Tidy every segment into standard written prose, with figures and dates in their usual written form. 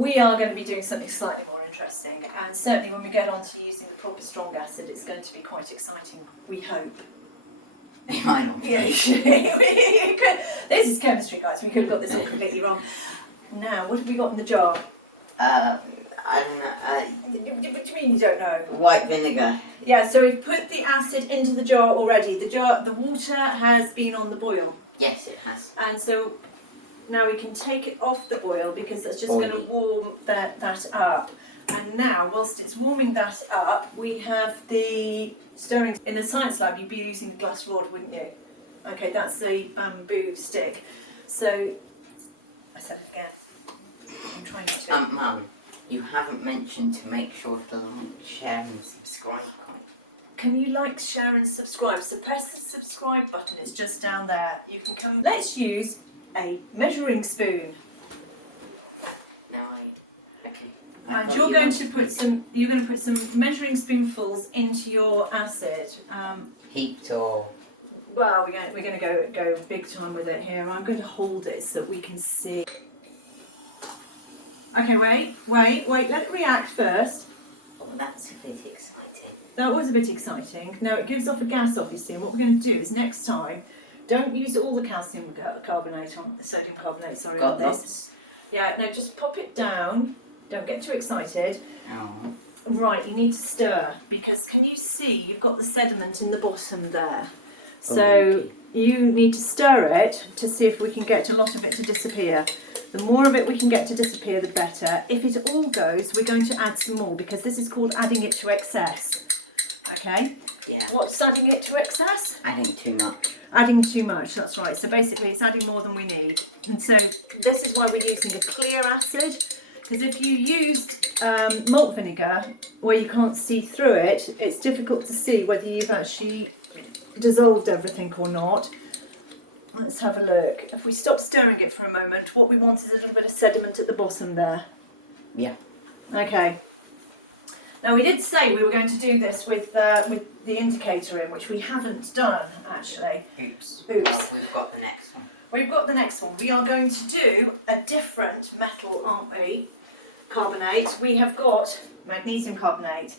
we are going to be doing something slightly more interesting, and certainly when we get on to using the proper strong acid, it's going to be quite exciting, we hope. I don't Yeah, this is chemistry, guys. We could have got this all completely wrong. Now, what have we got in the jar? I don't know. What do you mean you don't know? White vinegar. Yeah, so we've put the acid into the jar already. The water has been on the boil. Yes, it has. And so now we can take it off the boil because that's just going to warm that up. And now, whilst it's warming that up, we have the stirring. In the science lab, you'd be using the glass rod, wouldn't you? Okay, that's the bamboo stick. So, I said it again. I'm trying to. Mum, you haven't mentioned to make sure to like, share and subscribe. Can you like, share and subscribe? So press the subscribe button, it's just down there. You can come. Let's use a measuring spoon. Okay. And you're going to put some measuring spoonfuls into your acid. Heaped or? Well, we're going to go big time with it here. I'm going to hold it so that we can see. Okay, wait. Let it react first. Oh, that's a bit exciting. That was a bit exciting. Now it gives off a gas, obviously, and what we're going to do is next time, don't use all the calcium carbonate on sodium carbonate. Sorry, on this. Yeah, no, just pop it down. Don't get too excited. Oh. Right, you need to stir because can you see you've got the sediment in the bottom there? So okay. You need to stir it to see if we can get a lot of it to disappear. The more of it we can get to disappear, the better. If it all goes, we're going to add some more because this is called adding it to excess. Okay? Yeah. What's adding it to excess? Adding too much. Adding too much, that's right. So basically it's adding more than we need. And so this is why we're using a clear acid. Because if you used malt vinegar where you can't see through it, it's difficult to see whether you've actually dissolved everything or not. Let's have a look. If we stop stirring it for a moment, what we want is a little bit of sediment at the bottom there. Yeah. Okay. Now we did say we were going to do this with the indicator in, which we haven't done actually. Oops. Oops. We've got the next one. We've got the next one. We are going to do a different metal, aren't we? Carbonate. We have got magnesium carbonate,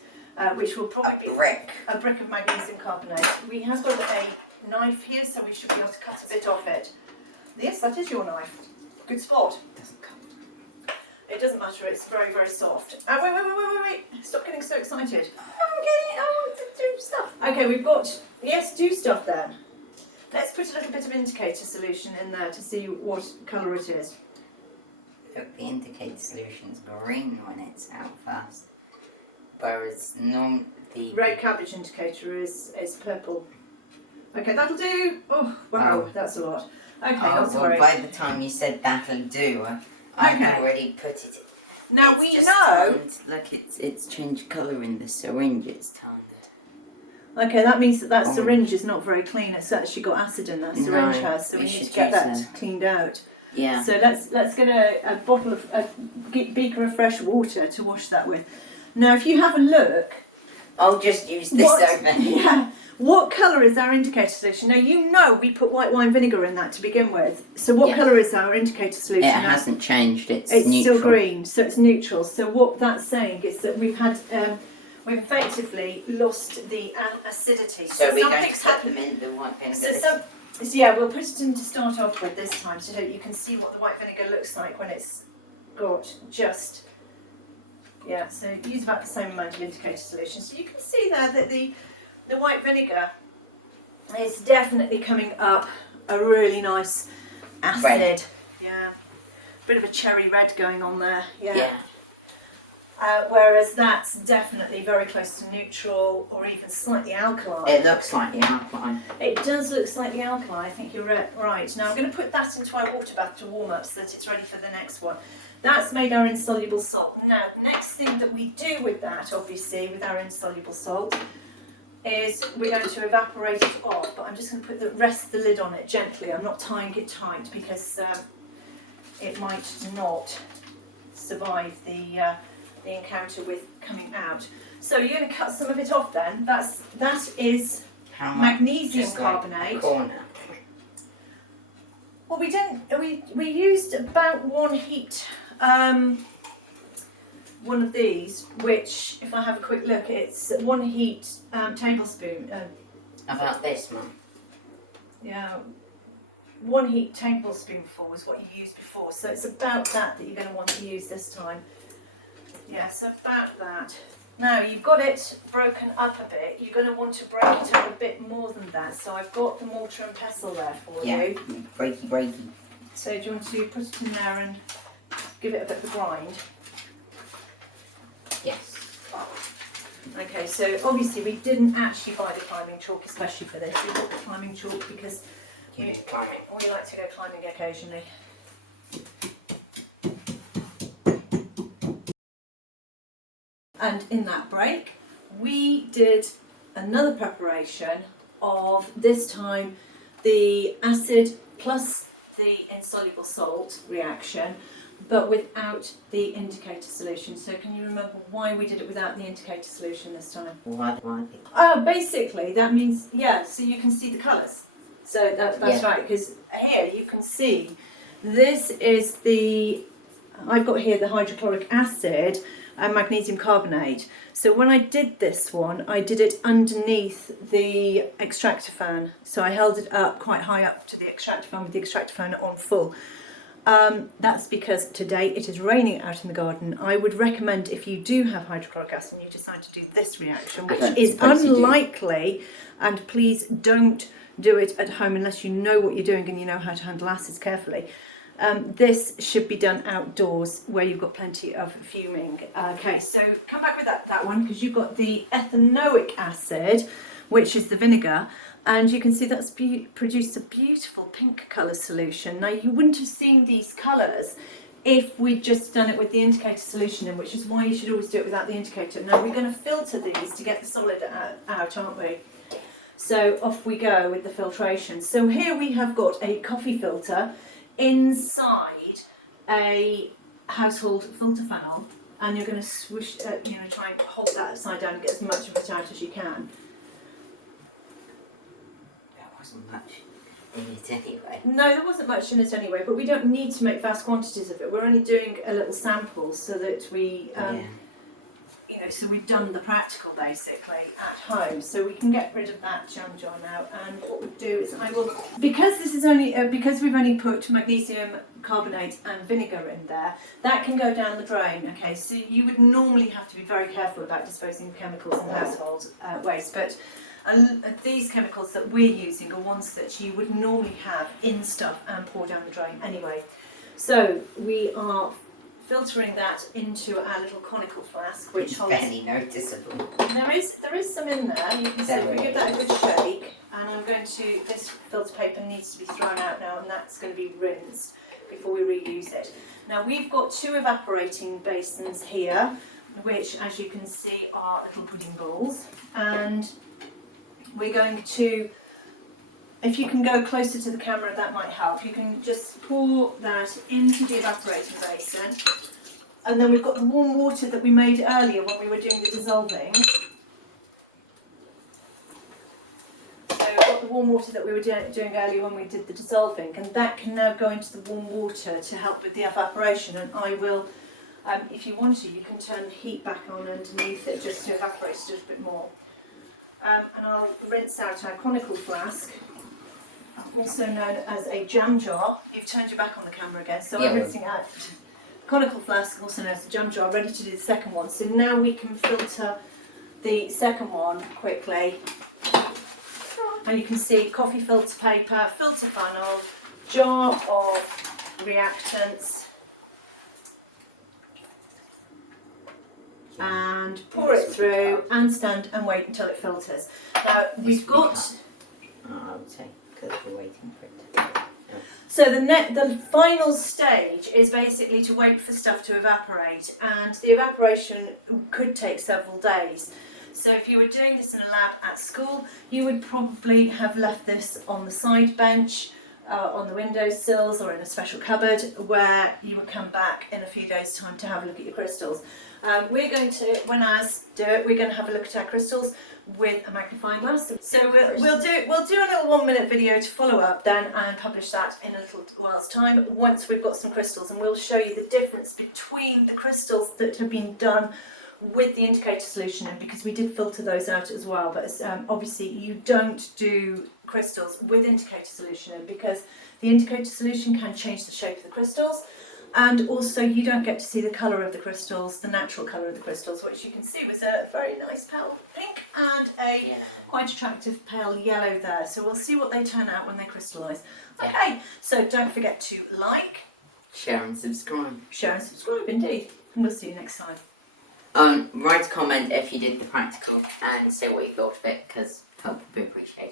which will probably be a brick of magnesium carbonate. We have got a knife here, so we should be able to cut a bit off it. Yes, that is your knife. Good spot. Doesn't cut. It doesn't matter. It's very, very soft. Wait! Stop getting so excited. I want to do stuff. Okay, we've got. Yes, do stuff then. Let's put a little bit of indicator solution in there to see what colour it is. Look, the indicator solution's green when it's out fast, whereas the Red cabbage indicator is purple. Okay, that'll do. Oh, wow, that's a lot. Okay, not to worry. By the time you said that'll do, I've already put it in. Now it's we just know. Turned, look, it's changed colour in the syringe. It's turned. Okay, that means that syringe is not very clean. It's actually got acid in that syringe has, so we need to get that cleaned out. Yeah. So let's get a bottle of a beaker of fresh water to wash that with. Now, if you have a look, I'll just use this over. Yeah. What colour is our indicator solution? Now you know we put white wine vinegar in that to begin with. So what colour is our indicator solution? It hasn't changed. It's neutral. Still green, so it's neutral. So what that's saying is that we've effectively lost the acidity. So we're going to put them in the white vinegar. So yeah, we'll put it in to start off with this time so that you can see what the white vinegar looks like when it's got just, so use about the same amount of indicator solution. So you can see there that the white vinegar is definitely coming up a really nice acid. Red. Yeah, bit of a cherry red going on there. Yeah. Whereas that's definitely very close to neutral or even slightly alkaline. It looks slightly alkaline. It does look slightly alkaline, I think you're right. Now I'm going to put that into our water bath to warm up so that it's ready for the next one. That's made our insoluble salt. Now, the next thing that we do with that, obviously, with our insoluble salt, is we're going to evaporate it off, but I'm just going to rest the lid on it gently. I'm not tying it tight because it might not survive the encounter with coming out. So you're going to cut some of it off then. That is magnesium carbonate. Corner. Well, we used about 1 heat one of these, which, if I have a quick look, it's 1 heat tablespoon. About this, Mum. Yeah, 1 heat tablespoonful was what you used before, so it's about that you're going to want to use this time. Yeah, so about that. Now you've got it broken up a bit, you're going to want to break it up a bit more than that, so I've got the mortar and pestle there for you. Breaky. So do you want to put it in there and give it a bit of a grind? Yes. Okay, so obviously we didn't actually buy the climbing chalk especially for this. We bought the climbing chalk because we like to go climbing occasionally. And in that break, we did another preparation of, this time, the acid plus the insoluble salt reaction, but without the indicator solution. So can you remember why we did it without the indicator solution this time? Why? Oh, basically that means, yeah, so you can see the colours. So that's right, because here you can see, this is the, I've got here the hydrochloric acid and magnesium carbonate. So when I did this one, I did it underneath the extractor fan. So I held it up quite high up to the extractor fan with the extractor fan on full. That's because today it is raining out in the garden. I would recommend, if you do have hydrochloric acid and you decide to do this reaction, which is unlikely, and please don't do it at home unless you know what you're doing and you know how to handle acids carefully. This should be done outdoors where you've got plenty of fuming. Okay, so come back with that one, because you've got the ethanoic acid, which is the vinegar, and you can see that's produced a beautiful pink colour solution. Now you wouldn't have seen these colours if we'd just done it with the indicator solution in, which is why you should always do it without the indicator. Now we're going to filter these to get the solid out, aren't we? So off we go with the filtration. So here we have got a coffee filter inside a household filter funnel, and you're going to swish, try and hold that upside down and get as much of it out as you can. There wasn't much in it anyway. No, there wasn't much in it anyway, but we don't need to make vast quantities of it. We're only doing a little sample so that we, so we've done the practical basically at home. So we can get rid of that jam jar now, and what we'll do is I will, because this is only, because we've only put magnesium carbonate and vinegar in there, that can go down the drain. Okay, so you would normally have to be very careful about disposing of chemicals in household waste, but these chemicals that we're using are ones that you would normally have in stuff and pour down the drain anyway. So we are filtering that into our little conical flask, which it's holds... barely noticeable. There is some in there. You can see. We give that a good shake, and I'm going to. This filter paper needs to be thrown out now, and that's going to be rinsed before we reuse it. Now we've got 2 evaporating basins here, which, as you can see, are little pudding bowls, and we're going to. If you can go closer to the camera, that might help. You can just pour that into the evaporating basin. And then we've got the warm water that we made earlier when we were doing the dissolving. So we've got the warm water that we were doing earlier when we did the dissolving. And that can now go into the warm water to help with the evaporation. And I will, if you want to, you can turn the heat back on underneath it just to evaporate it a little bit more. And I'll rinse out our conical flask, also known as a jam jar. You've turned your back on the camera again, so I'm rinsing out conical flask, also known as a jam jar, ready to do the second one. So now we can filter the second one quickly. And you can see coffee filter paper, filter funnel, jar of reactants, and pour it through and stand and wait until it filters. Now we've got... I would say, because we're waiting for it to... So the final stage is basically to wait for stuff to evaporate, and the evaporation could take several days. So if you were doing this in a lab at school, you would probably have left this on the side bench on the windowsills or in a special cupboard where you will come back in a few days' time to have a look at your crystals. We're going to, when As do it, we're going to have a look at our crystals with a magnifying glass. So we'll do a little 1 minute video to follow up then and publish that in a little while's time once we've got some crystals, and we'll show you the difference between the crystals that have been done with the indicator solution, and because we did filter those out as well, but obviously you don't do crystals with indicator solution in because the indicator solution can change the shape of the crystals, and also you don't get to see the colour of the crystals, the natural colour of the crystals, which you can see was a very nice pale pink and a quite attractive pale yellow there. So we'll see what they turn out when they crystallise. Okay, so don't forget to like, share and subscribe. Share and subscribe indeed, and we'll see you next time. Write a comment if you did the practical and say what you thought of it, because help would be appreciated.